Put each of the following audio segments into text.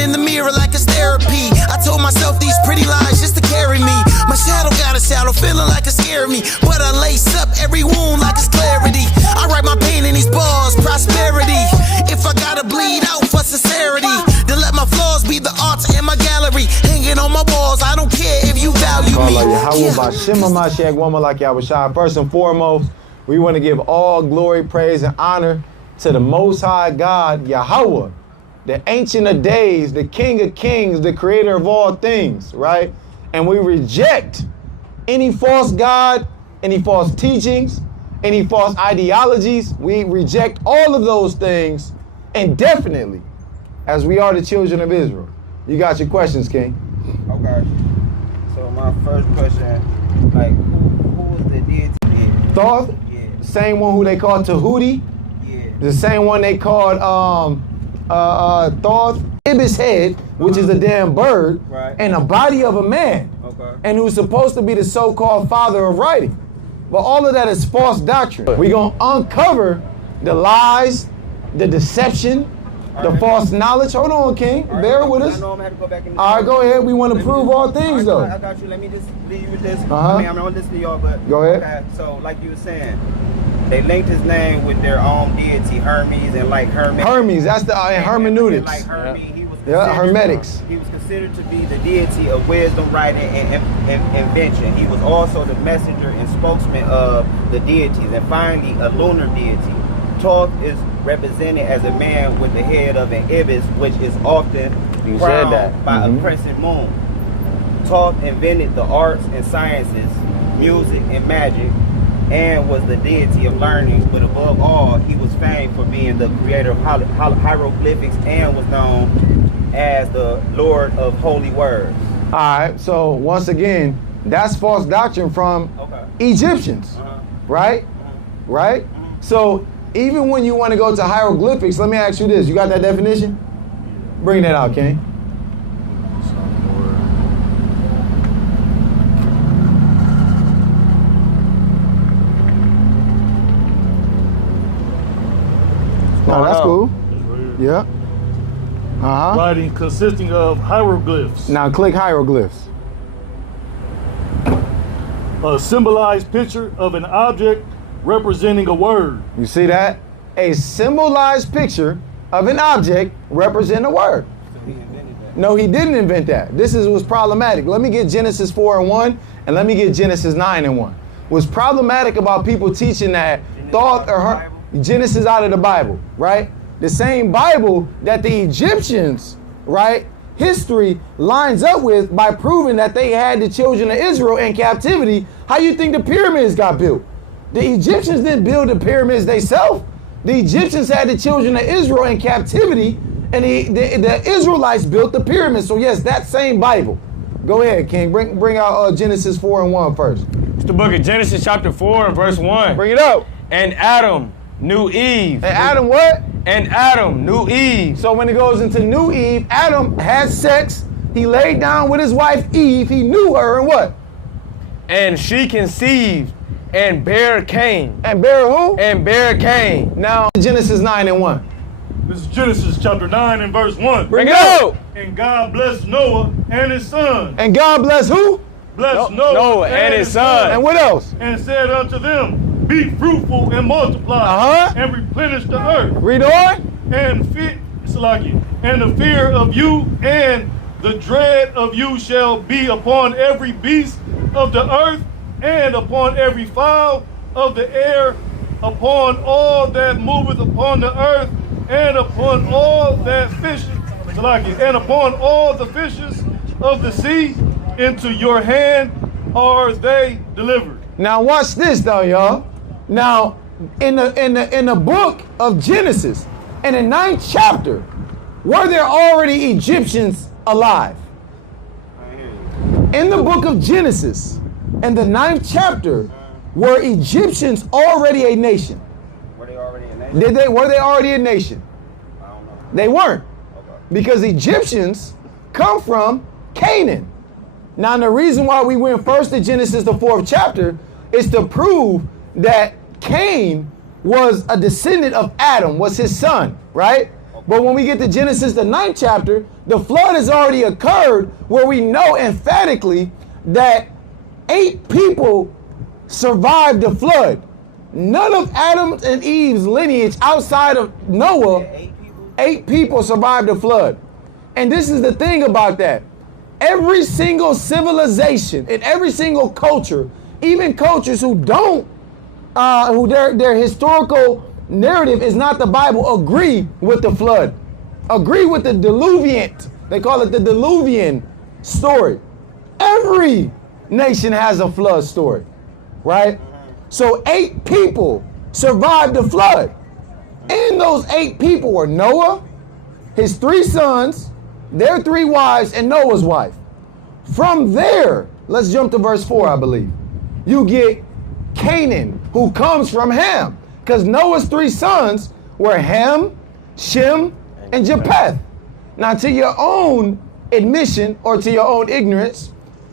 in the mirror like it's therapy. I told myself these pretty lines just to carry me. My shadow got a shadow, feeling like it's scaring me. But I lace up every wound like it's clarity. I write my pain in these bars, prosperity. If I gotta bleed out for sincerity, then let my flaws be the art in my gallery. Hanging on my walls, I don't care if you value me. First and foremost, we want to give all glory, praise, and honor to the Most High God, Yahweh, the Ancient of Days, the King of Kings, the Creator of all things, right? And we reject any false God, any false teachings, any false ideologies. We reject all of those things indefinitely, as we are the children of Israel. You got your questions, King. Okay. So my first question, like, who was the deity? Thoth, yeah. The same one who they called Tahuti, yeah. the same one they called Thoth, Ibis head, which is a damn bird, right. And a body of a man, okay. And who's supposed to be the so-called father of writing. But all of that is false doctrine. We're gonna uncover the lies, the deception, the false knowledge. Hold on, King. Bear with us. I know I'm gonna have to go back in the all right, go ahead. We want to prove all things, though. I got you. Let me just leave you with this. I mean, I'm not listening to y'all, but go ahead. Okay, so, like you were saying, they linked his name with their own deity, Hermes, and like Hermes. Hermes, that's the hermeneutics. Like Hermes, he was hermetics. He was considered to be the deity of wisdom, writing, and invention. He was also the messenger and spokesman of the deities, and finally, a lunar deity. Thoth is represented as a man with the head of an ibis, which is often crowned by a crescent moon. Thoth invented the arts and sciences, music and magic, and was the deity of learning, but above all, he was famed for being the creator of hieroglyphics and was known as the Lord of Holy Words. All right, so once again, that's false doctrine from Egyptians, right? Right? So even when you want to go to hieroglyphics, let me ask you this. You got that definition? Bring that out, King. No, that's cool. Yeah. Writing consisting of hieroglyphs. Now click hieroglyphs. A symbolized picture of an object representing a word. You see that? A symbolized picture of an object representing a word. So he invented that. No, he didn't invent that. This was problematic. Let me get Genesis 4:1 and let me get Genesis 9:1. What's problematic about people teaching that Thoth or Genesis out of the Bible, right? The same Bible that the Egyptians, right, history lines up with by proving that they had the children of Israel in captivity. How you think the pyramids got built? The Egyptians didn't build the pyramids themselves. The Egyptians had the children of Israel in captivity, and the Israelites built the pyramids. So yes, that same Bible. Go ahead, King. Bring out Genesis 4:1 first. It's the book of Genesis chapter 4 and verse 1. Bring it up. And Adam knew Eve. And Adam what? And Adam knew Eve. So when it goes into New Eve, Adam had sex. He laid down with his wife Eve. He knew her and what? And she conceived and bare Cain. And bare who? And bare Cain. Now Genesis 9:1. This is Genesis chapter 9 and verse 1. Bring it out. And God blessed Noah and his son. And God bless who? Blessed Noah and his son. And what else? And said unto them, be fruitful and multiply, and replenish the earth. Read on. And the fear of you and the dread of you shall be upon every beast of the earth, and upon every fowl of the air, upon all that moveth upon the earth, and upon all that fisheth, and upon all the fishes of the sea. Into your hand are they delivered. Now watch this though, y'all. Now, in the book of Genesis, in the 9th chapter, were there already Egyptians alive? In the book of Genesis, in the 9th chapter, were Egyptians already a nation? Were they already a nation? Were they already a nation? I don't know. They weren't. Okay. Because Egyptians come from Canaan. Now, the reason why we went first to Genesis, the 4th chapter, is to prove that Cain was a descendant of Adam, was his son, right? But when we get to Genesis, the 9th chapter, the flood has already occurred, where we know emphatically that 8 people survived the flood. None of Adam and Eve's lineage outside of Noah, 8 people survived the flood. And this is the thing about that. Every single civilization and every single culture, even cultures who don't, who their historical narrative is not the Bible, agree with the flood, agree with the diluviant. They call it the diluvian story. Every nation has a flood story, right? So 8 people survived the flood. And those 8 people were Noah, his 3 sons, their 3 wives, and Noah's wife. From there, let's jump to verse 4, I believe. You get Canaan, who comes from Ham, because Noah's 3 sons were Ham, Shem, and Japheth. Now, to your own admission or to your own ignorance,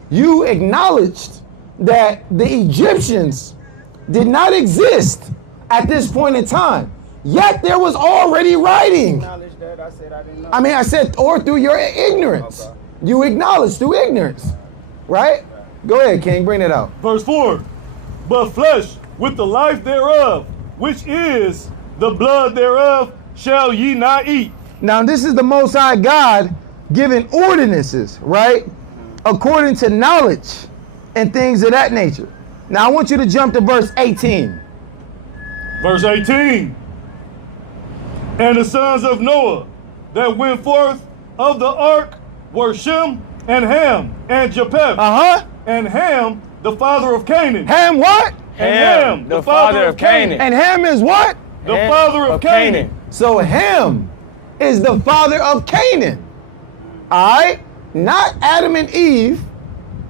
you acknowledged that the Egyptians did not exist at this point in time. Yet there was already writing. That. I said I didn't know. I said, or through your ignorance. Okay. You acknowledge through ignorance. Right? Go ahead, King, bring it out. Verse 4, but flesh with the life thereof, which is the blood thereof, shall ye not eat. Now, this is the Most High God giving ordinances, right? According to knowledge and things of that nature. Now, I want you to jump to verse 18. Verse 18, and the sons of Noah that went forth of the ark were Shem and Ham and Japheth. And Ham, the father of Canaan. Ham what? And Ham, the father of Canaan. And Ham is what? The father of Canaan. So Ham is the father of Canaan. All right? Not Adam and Eve.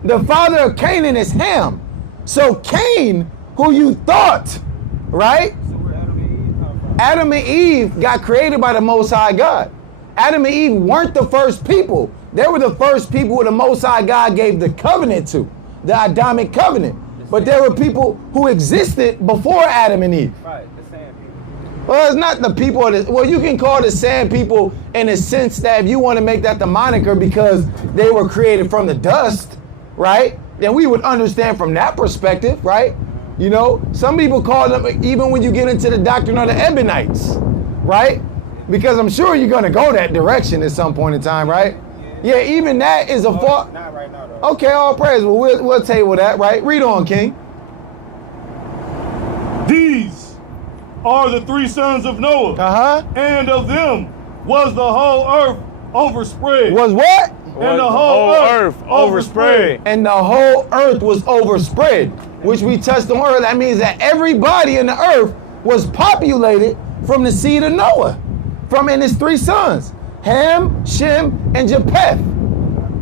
The father of Canaan is Ham. So Cain, who you thought, right? So where Adam and Eve come from? Adam and Eve got created by the Most High God. Adam and Eve weren't the first people. They were the first people who the Most High God gave the covenant to, the Adamic covenant. But there were people who existed before Adam and Eve. Right, the sand people. Well, it's not the people, well, you can call the sand people in a sense that if you want to make that the moniker because they were created from the dust, right? Then we would understand from that perspective, right? You know, some people call them, even when you get into the doctrine of the Ebionites, right? Because I'm sure you're going to go that direction at some point in time, right? Yeah, even that is a fault. Not right now, though. Okay, all praise. Well, we'll table that, right? Read on, King. These are the 3 sons of Noah. And of them was the whole earth overspread. Was what? And the whole earth overspread. And the whole earth was overspread, which we touched on earlier. That means that everybody in the earth was populated from the seed of Noah, and his 3 sons, Ham, Shem, and Japheth,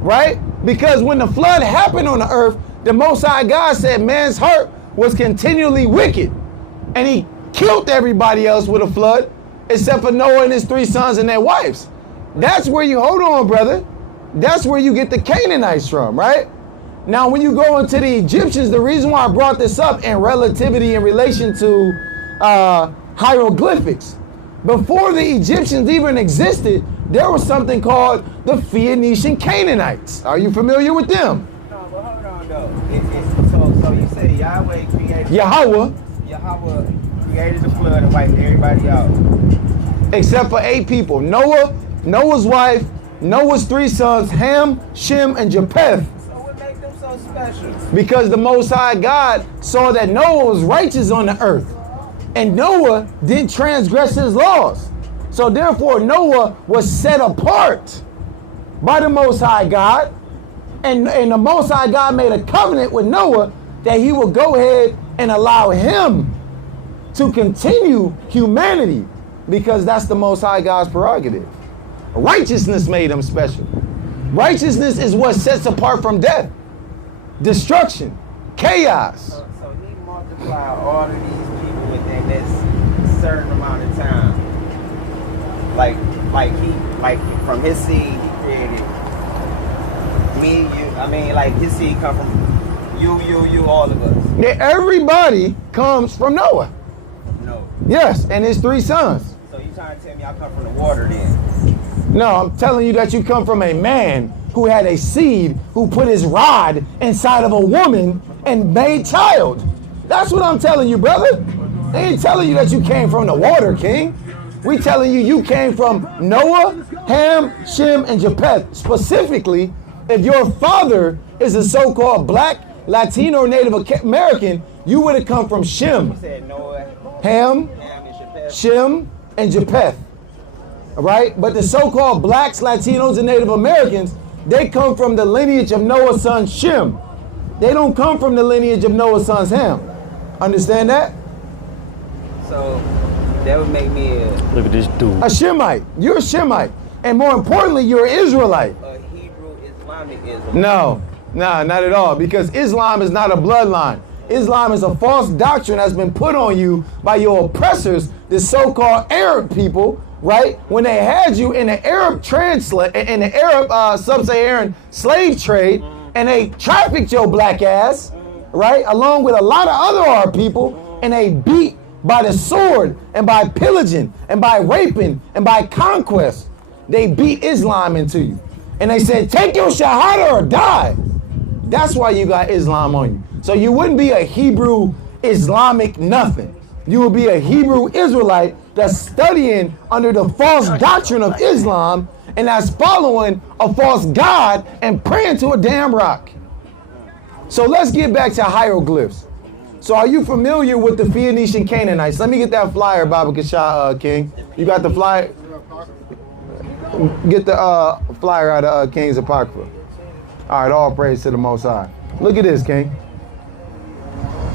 right? Because when the flood happened on the earth, the Most High God said man's heart was continually wicked, and he killed everybody else with a flood, except for Noah and his 3 sons and their wives. That's where you, hold on, brother. That's where you get the Canaanites from, right? Now, when you go into the Egyptians, the reason why I brought this up in relativity in relation to hieroglyphics, before the Egyptians even existed, there was something called the Phoenician Canaanites. Are you familiar with them? No, but hold on, though. So you say Yahweh created... Yahweh created the flood and wiped everybody out. Except for 8 people. Noah, Noah's wife, Noah's 3 sons, Ham, Shem, and Japheth. So what makes them so special? Because the Most High God saw that Noah was righteous on the earth. And Noah didn't transgress his laws. So therefore, Noah was set apart by the Most High God. And the Most High God made a covenant with Noah that he would go ahead and allow him to continue humanity, because that's the Most High God's prerogative. Righteousness made him special. Righteousness is what sets apart from death, destruction, chaos. So he multiplied all of these people within this certain amount of time. Like from his seed, he created me, you. I mean, like his seed come from you, all of us. Yeah, everybody comes from Noah. No. Yes, and his 3 sons. So you trying to tell me I come from the water then? No, I'm telling you that you come from a man who had a seed who put his rod inside of a woman and made child. That's what I'm telling you, brother. They ain't telling you that you came from the water, king. We telling you you came from Noah, Ham, Shem, and Japheth. Specifically, if your father is a so-called black, Latino, or Native American, you would have come from Shem. You said Noah, Ham, Ham, and Japheth. Shem, and Japheth. All right? But the so-called blacks, Latinos, and Native Americans, they come from the lineage of Noah's son Shem. They don't come from the lineage of Noah's son Ham. Understand that? So that would make me Look at this dude. A Shemite. You're a Shemite. And more importantly, you're an Israelite. a Hebrew Islamic Israelite. No, not at all. Because Islam is not a bloodline. Islam is a false doctrine that's been put on you by your oppressors, the so-called Arab people, right? When they had you in the Arab sub-Saharan slave trade, and they trafficked your black ass, right, along with a lot of other our people, and they beat by the sword and by pillaging and by raping and by conquest. They beat Islam into you. And they said, take your shahada or die. That's why you got Islam on you. So you wouldn't be a Hebrew Islamic nothing. You would be a Hebrew Israelite that's studying under the false doctrine of Islam and that's following a false god and praying to a damn rock. So let's get back to hieroglyphs. So are you familiar with the Phoenician Canaanites? Let me get that flyer, Baba Kasha, King. You got the flyer? Get the flyer out of King's Apocrypha. All right, all praise to the Most High. Look at this, King.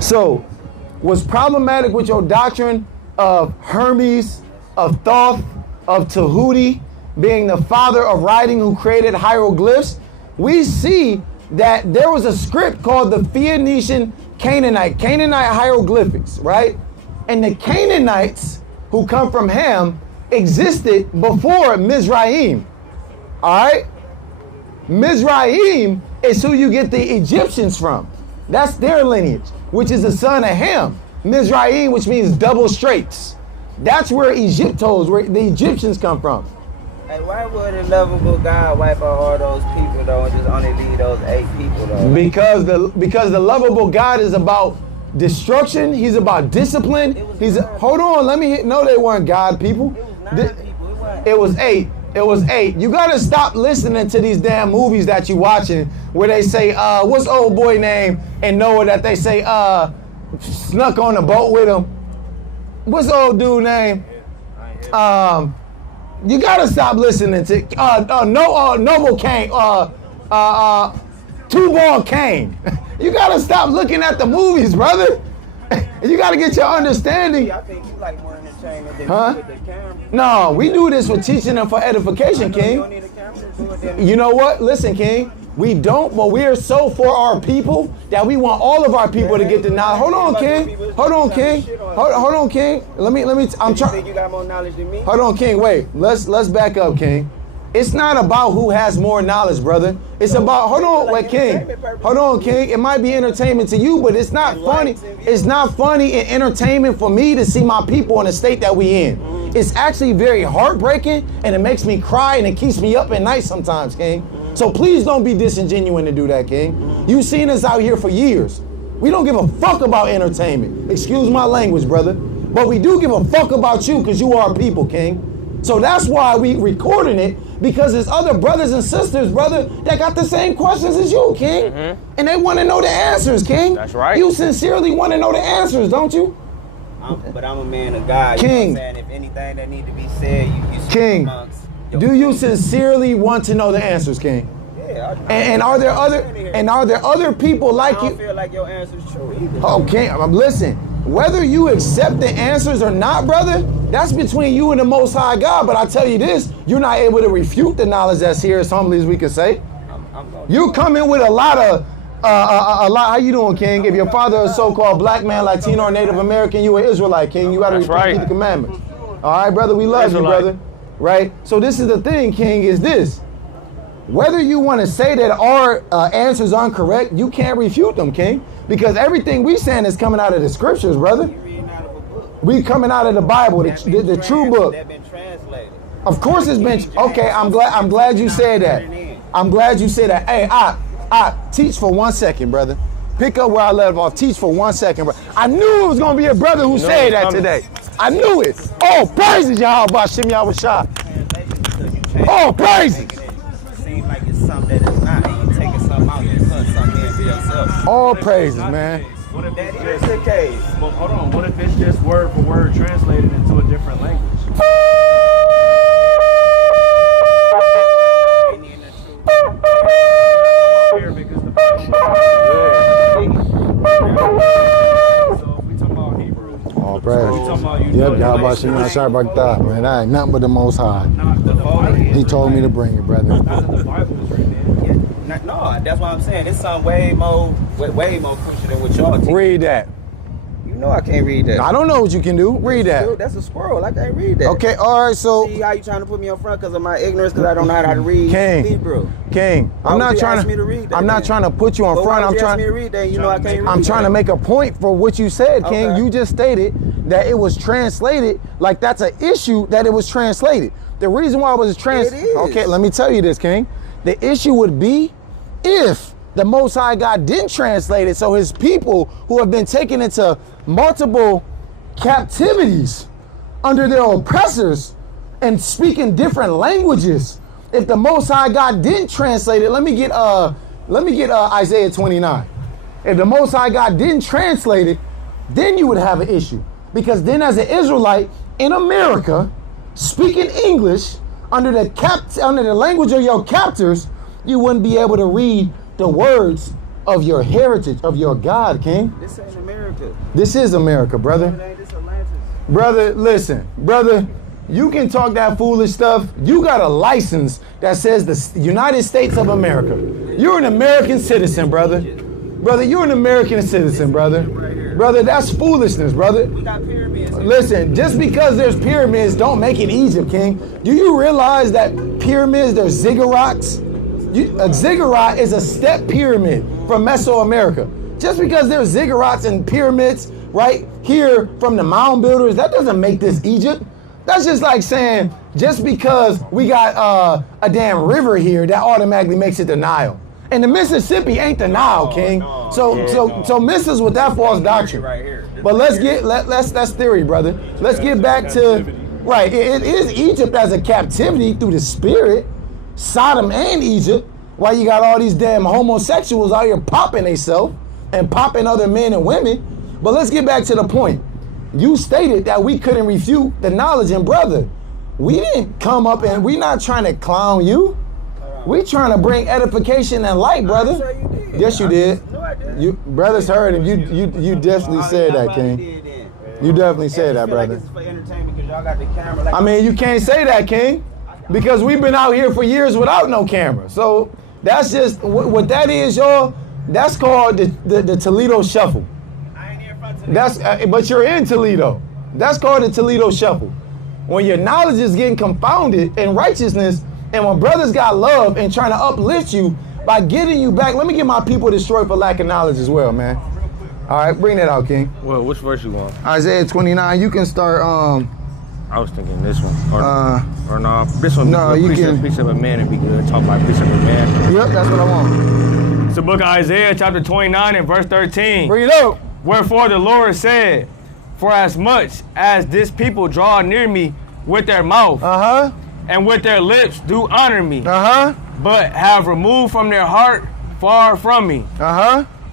So, what's problematic with your doctrine of Hermes, of Thoth, of Tahuti, being the father of writing who created hieroglyphs, we see that there was a script called the Phoenician Canaanite hieroglyphics, right? And the Canaanites who come from Ham existed before Mizraim, all right? Mizraim is who you get the Egyptians from. That's their lineage, which is the son of Ham. Mizraim, which means double straights. That's where Egyptos, where the Egyptians come from. Hey, why would a lovable God wipe out all those people though and just only leave those 8 people though? Because the lovable God is about destruction. He's about discipline. Hold on, let me hit. No, they weren't God people. It was 9 people. It was 8. It was 8. You gotta stop listening to these damn movies that you watching where they say, what's old boy name in Noah that they say snuck on the boat with him? What's old dude name? You gotta stop listening to Noble Cain, Two-Ball Cain. You gotta stop looking at the movies, brother. You gotta get your understanding. I think you like more entertainment than Huh? with the camera. No, we do this for teaching and for edification, You King. don't need a camera to do it then. You know what? Listen, King. We don't, but we are so for our people that we want all of our people to get the knowledge. Hold on, King. Hold on, King. Hold on, King. I'm You trying. think you got more knowledge than me? Hold on, King. Wait. Let's back up, King. It's not about who has more knowledge, brother. It's about, hold on, wait, King. Hold on, King. It might be entertainment to you, but it's not funny. It's not funny and entertainment for me to see my people in the state that we in. It's actually very heartbreaking, and it makes me cry, and it keeps me up at night sometimes, King. So please don't be disingenuous to do that, King. You've seen us out here for years. We don't give a fuck about entertainment. Excuse my language, brother. But we do give a fuck about you because you are our people, King. So that's why we recording it, because there's other brothers and sisters, brother, that got the same questions as you, King. And they want to know the answers, King. That's right. You sincerely want to know the answers, don't you? But I'm a man of God. King. You know what I'm saying? If anything that need to be said, you speak King, amongst your do you people. sincerely want to know the answers, King? Yeah. And are there other people like I don't you? feel like your answer's true either. Okay, listen. Whether you accept the answers or not, brother, that's between you and the Most High God. But I tell you this, you're not able to refute the knowledge that's here, as humbly as we can say. You come in with a lot of, how you doing, King? If your father is so-called black man, Latino, or Native American, you an Israelite, King. You got to That's respect right. the commandments. All right, brother, we love Israelite. you, brother. Right? So this is the thing, King, is this. Whether you want to say that our answers are incorrect, you can't refute them, King. Because everything we saying is coming out of the scriptures, brother. You reading out of a book. We coming out of the Bible, the true book. That been Of course it's been, okay, I'm glad you said that. I'm glad you said that. Hey, I teach for 1 second, brother. Pick up where I left off. Teach for 1 second, bro. I knew it was going to be a brother who said that today. I knew it. Oh, praises, y'all, about Shimmy Awashah. Oh, praises. Seems like it's something that is not. You taking something out and putting something in for yourself. All praises, man. What if That it's is the case. well, hold on. What if it's just word for word translated into a different language? Here, because the so if we talk about Hebrew, All we praises. talking about Yep, y'all about Shimmy Awashah about that, man. That ain't nothing but the Most High. He told me to bring it, brother. Not that the Bible is written in. No, that's what I'm saying. It's something way more crucial than what y'all teach. Read that. You know I can't read that. I don't know what you can do. Read that. Dude, that's a squirrel. I can't read that. Okay, all right, so See how you trying to put me up front because of my ignorance because I don't know how to read King. Hebrew. King, Why I'm would not you trying ask to. me to read that I'm not then? trying to put you on But front. why I'm would you ask trying. me to read that? You know I can't read I'm trying to make a point for what you said, King. Okay. You just stated that it was translated like that's an issue that it was translated. The reason why it was It is. Okay, let me tell you this, King. The issue would be if the Most High God didn't translate it, so his people who have been taken into multiple captivities under their oppressors and speaking different languages, if the Most High God didn't translate it, let me get Isaiah 29. If the Most High God didn't translate it, then you would have an issue, because then as an Israelite in America speaking English under the language of your captors, you wouldn't be able to read the words of your heritage, of your God, King. This ain't America. This is America, brother. This Atlantis. Brother, listen, brother, you can talk that foolish stuff. You got a license that says the United States of America. You're an American citizen, brother. Brother, you're an American citizen, brother. Brother, that's foolishness, brother. We got pyramids. Listen, just because there's pyramids don't make it Egypt, King. Do you realize that pyramids, they're ziggurats? A ziggurat is a step pyramid from Mesoamerica. Just because there's ziggurats and pyramids right here from the mound builders, that doesn't make this Egypt. That's just like saying, just because we got a damn river here, that automatically makes it the Nile. And the Mississippi ain't the Nile, King. So miss us with that false doctrine. Right here. But that's theory, brother. Let's get back to, right, it is Egypt as a captivity through the spirit, Sodom and Egypt, while you got all these damn homosexuals out here popping themselves and popping other men and women. But let's get back to the point. You stated that we couldn't refute the knowledge, and brother, we didn't come up and we not trying to clown you. We trying to bring edification and light, brother. Sure you did. Yes, you did. No, I didn't. You brothers heard him. You definitely said that, King. You definitely said that, brother. This is for entertainment because y'all got the camera. Like I mean, you can't say that, King, because we've been out here for years without no camera. So that's just what that is, y'all. That's called the Toledo Shuffle. I ain't here for today. But you're in Toledo. That's called the Toledo Shuffle. When your knowledge is getting confounded in righteousness, and when brothers got love and trying to uplift you by getting you back. Let me get my people destroyed for lack of knowledge as well, man. All right, bring that out, King. Well, which verse you want? Isaiah 29. You can start. I was thinking this one. Or no, this one. No, you can. Precept of man and be good. Talk about precept of man. Yep, that's what I want. It's the book of Isaiah, chapter 29 and verse 13. Bring it up. Wherefore the Lord said, for as much as this people draw near me with their mouth, and with their lips do honor me, but have removed from their heart far from me.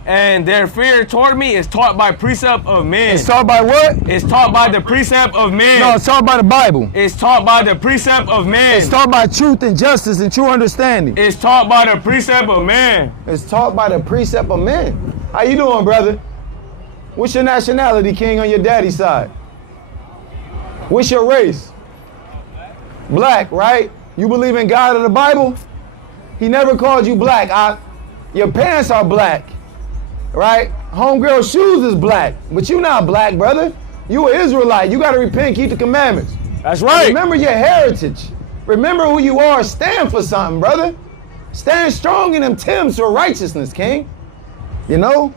And their fear toward me is taught by precept of men. It's taught by what? It's taught by the precept of men. No, it's taught by the Bible. It's taught by the precept of men. It's taught by truth and justice and true understanding. It's taught by the precept of men. It's taught by the precept of men. How you doing, brother? What's your nationality, King, on your daddy's side? What's your race? Black, right? You believe in God of the Bible? He never called you black. Your parents are black, right? Homegirl shoes is black, but you not black, brother. You an Israelite. You got to repent, keep the commandments. That's right. Remember your heritage. Remember who you are. Stand for something, brother. Stand strong in them Timbs for righteousness, King. You know?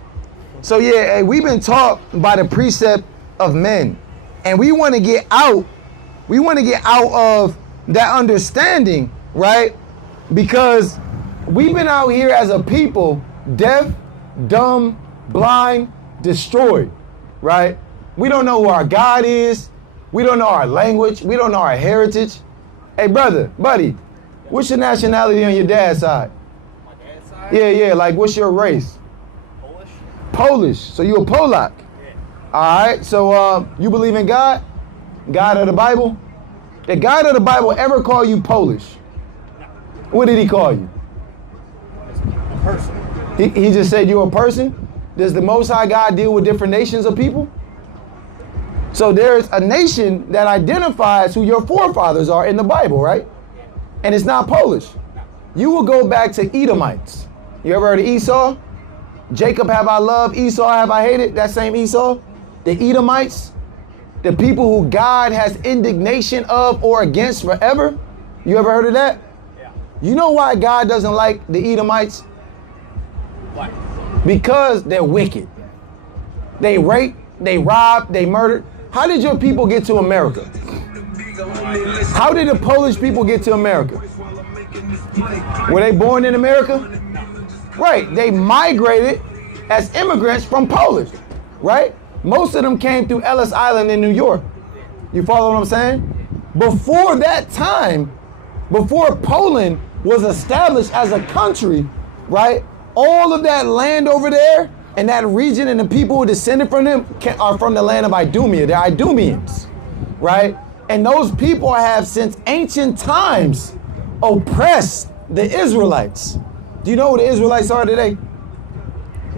So yeah, hey, we've been taught by the precept of men. And we want to get out. We want to get out of that understanding, right? Because we've been out here as a people, deaf, dumb, blind, destroyed, right? We don't know who our God is. We don't know our language. We don't know our heritage. Hey, brother, buddy, what's your nationality on your dad's side? My dad's side? Yeah, like what's your race? Polish. Polish. So you a Polak. Yeah. All right, so you believe in God? God of the Bible? Did God of the Bible ever call you Polish? No. What did he call you? A person. He just said you're a person? Does the Most High God deal with different nations of people? So there's a nation that identifies who your forefathers are in the Bible, right? And it's not Polish. You will go back to Edomites. You ever heard of Esau? Jacob have I loved, Esau have I hated. That same Esau. The Edomites, the people who God has indignation of or against forever. You ever heard of that? Yeah. You know why God doesn't like the Edomites? Why? Because they're wicked. They rape, they rob, they murder. How did your people get to America? How did the Polish people get to America? Were they born in America? Right, they migrated as immigrants from Poland, right? Most of them came through Ellis Island in New York. You follow what I'm saying? Before that time, before Poland was established as a country, right? All of that land over there and that region and the people who descended from them are from the land of Idumea. They're Idumeans, right? And those people have since ancient times oppressed the Israelites. Do you know who the Israelites are today?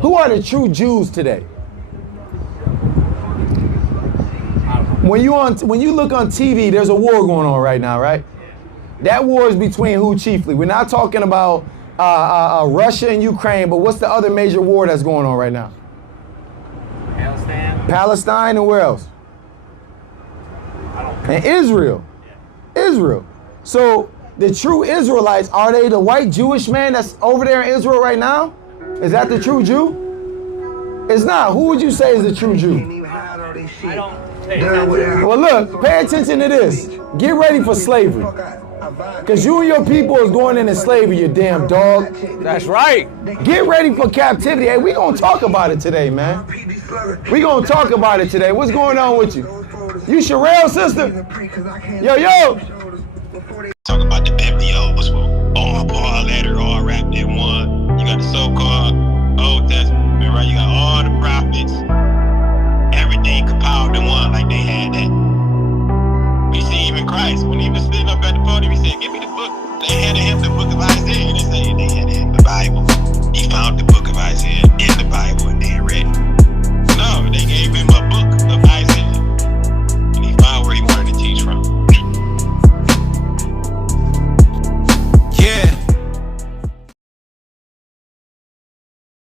Who are the true Jews today? When you look on TV, there's a war going on right now, right? That war is between who chiefly? We're not talking about Russia and Ukraine, but what's the other major war that's going on right now? Palestine. Palestine and where else? And Israel. Israel. So the true Israelites, are they the white Jewish man that's over there in Israel right now? Is that the true Jew? It's not. Who would you say is the true Jew? I don't. Well, look, pay attention to this. Get ready for slavery. Because you and your people is going into slavery, you damn dog. That's right. Get ready for captivity. Hey, we going to talk about it today, man. We going to talk about it today. What's going on with you? You Sherelle, sister? Yo. Talk about the biblios, all Paul letter, all wrapped in one. You got the so-called Old Testament, right? You got all the prophets.